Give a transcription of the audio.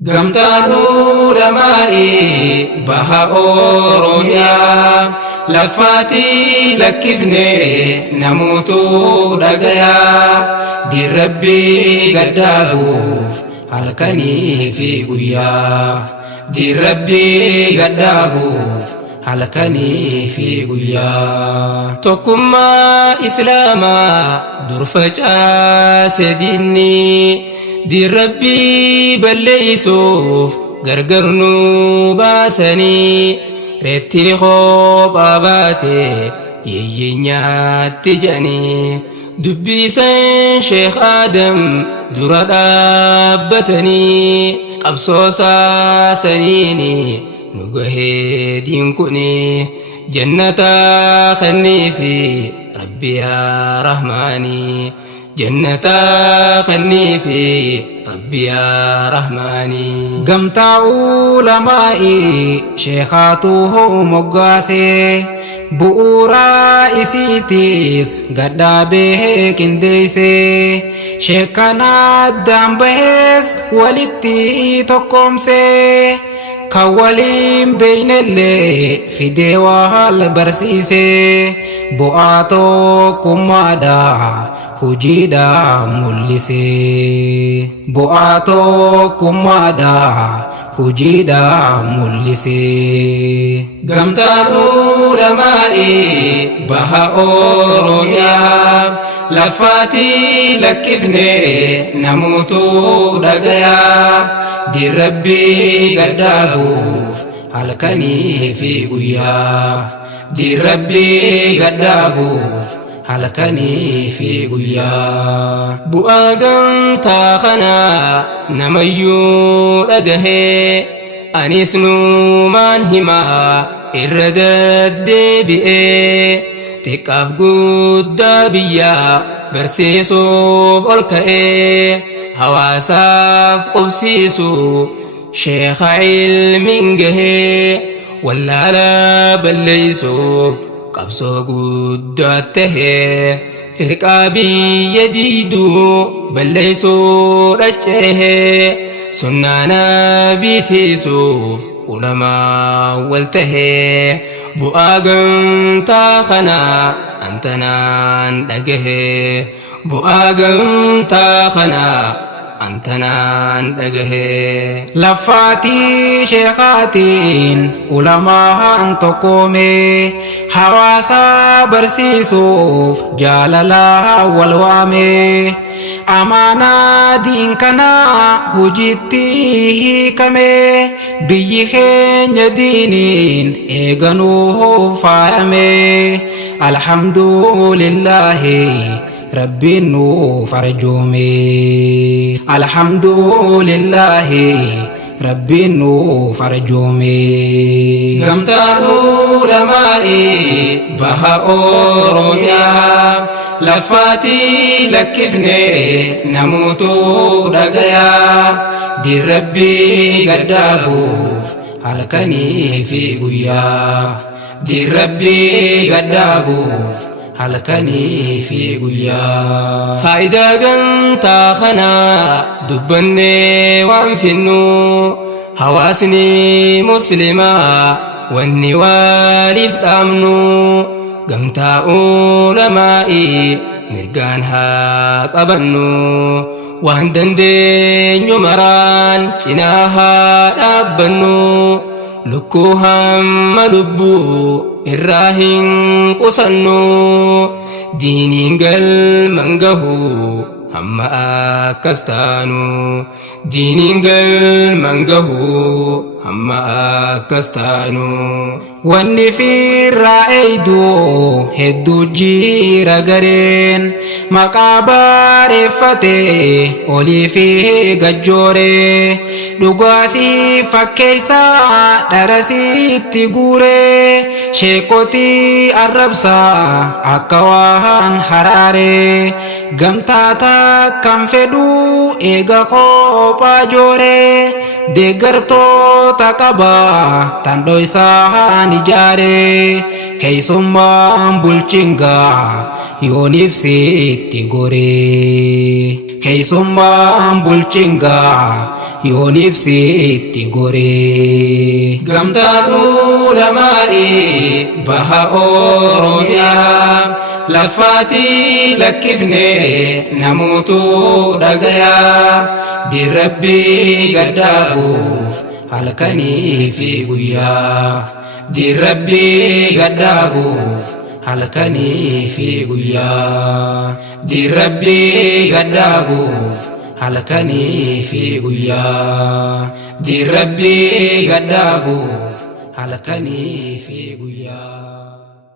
Gamtaan ulamaa'i baha Oromiyaa laffaatii lakkifnee namuutu dhagayaa dirrabbii gaddaaguuf halkanii fi guyyaa dirrabbii gaddaaguuf halkanii fi guyyaa tokkummaa islaamaa dur facaase diinni dirrabbii balleeysuuf gargar nu baasanii reetti kophaa baate yeeyyenyaatti jedhanii dubbisan Sheekh Adam dura dhaabbatanii qabsoosaa saniini nu gahee diin kuni jannata kenniifi rabbi yaa rahmaanii جنتا خلني في ربي يا رحماني gamtaa ulamaa'i sheekhaatuhu moggaase bu'uuraa isiitiis gadhaabee qindeeyse sheekanaddaan bahees walitti tokkoomse kan waliin beeynellee fidee wal barsiise bu'aa tokkummaadha hujiidha mul'ise bu'aa tokkummaadha hujiidha mul'ise. Gamtaan ulamaa'i baha Oromiyaa laffaatii lakkifnee namuutu dhagayaa dirrabbii gaddaaguuf halkanii fi guyyaa dirrabbii gaddaaguuf halkanii fi guyyaa bu'aa gamtaa kanaa namayyuu dhagahee anis numaan himaa irra deddeebi'ee xiqqaaf guddaa biyyaa barsiisuuf ol ka'ee hawaasaaf qubsiisu sheekha ilmiin gahee wallaala balleeysuuf qabsoo guddaa tahee firqaa biyya diiduu balleeysuu dhachehee sunnaa nabii tiisuuf ulamaa wal tahee bu'aa gamtaa kanaa antanaan dhagahee bu'aa gamtaa kanaa antanaan dhagahee laffaatii sheekaatiin ulamaan tokkoome hawaasa barsiisuuf jaalala wal waame amaanaa diin kanaa hujitti hiikame biyyi keenya diiniin eeganuuf faayame alhamdulillahi rabbiin nuuf arjoome alhamdulillahi rabbiin nuuf arjoome. Gamtaan ulamaa'i baha Oromiyaa laffaatii lakkifnee namuutu dhagayaa dirrabbii gaddaaguuf halkanii fi guyyaa dirrabbii gaddaaguuf halkanii fi guyyaa faayidaa gamtaa kanaa dubbannee waan finnu hawaasni muslimaa wanni waliif dhaamnu gamtaa ulamaa'i mirgaan haa qabannu waan dandeenyu maraan cinaa haa dhaabbannu lukkuu hamma lubbuu irraa hin qusannu diiniin galman gahu hamma akkas taanu diiniin galman gahu hamma akkas taanu wanni firraa eeydu hedduu jira gareen maqaa bareeffate olii fi gajjoore dhugaasii fakkeeysaa dharasitti guure sheekotii arrabsaa akka waan haraare gamtaa takkan fedhuu eega kophaa joore deeggartoota qaba tandhoo isaan ijaare keeysummaan bulchingaa yooniif sitti gore keeysummaan bulchingaa yooniif sitti gore gamtaan ulamaa'i baha oromiyaa lafaatii lakkifne namuutu dhagayaa dirrabbii gaddaabuuf halkanii fi guyyaa dirrabbii gaddaabuuf halkanii fi guyyaa dirrabbii gaddaabuuf halkanii fi guyyaa dirrabbii gaddaabuuf halkanii fi guyyaa